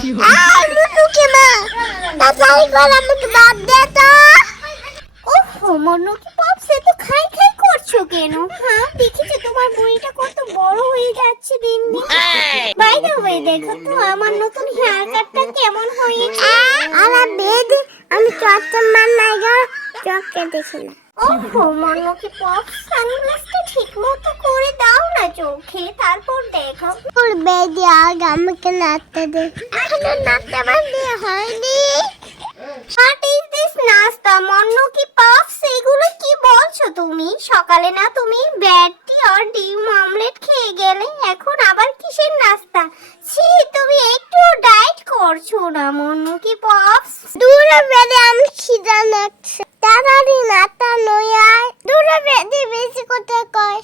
মনুকে মা তাড়াতাড়ি করে আমাকে বাদ দে তো। ওহ মনুকে পপস এত খাই খাই করছো কেন? হ্যাঁ দেখেছো তোমার বুড়িটা কত বড় হয়ে যাচ্ছে দিন দিন। বাই দ্য ওয়ে দেখো তো আমার নতুন হেয়ার কাটটা কেমন হয়েছে। আরে বেদ আমি চট্টম বানাই গো চোখে দেখি না। ওহ মনুকে পপস সানগ্লাসটা ঠিকমতো করে দাও না চোখে, তারপর দেখো। ওর বেদি আগে আমাকে নাচতে দে। এখনো নাচতে বাকি হয়নি। What is this নাস্তা মন্নু কি পাফস? এগুলো কি বলছো তুমি? সকালে না তুমি ব্রেড আর ডিম অমলেট খেয়ে গেলে, এখন আবার কিসের নাস্তা? ছি তুমি একটু ডায়েট করছো না মন্নু কি পাফস? দূরে বেড়ে আমি খিদা লাগছে, তাড়াতাড়ি নাস্তা লই আয়। দূরে বেড়ে বেশি কথা কয়।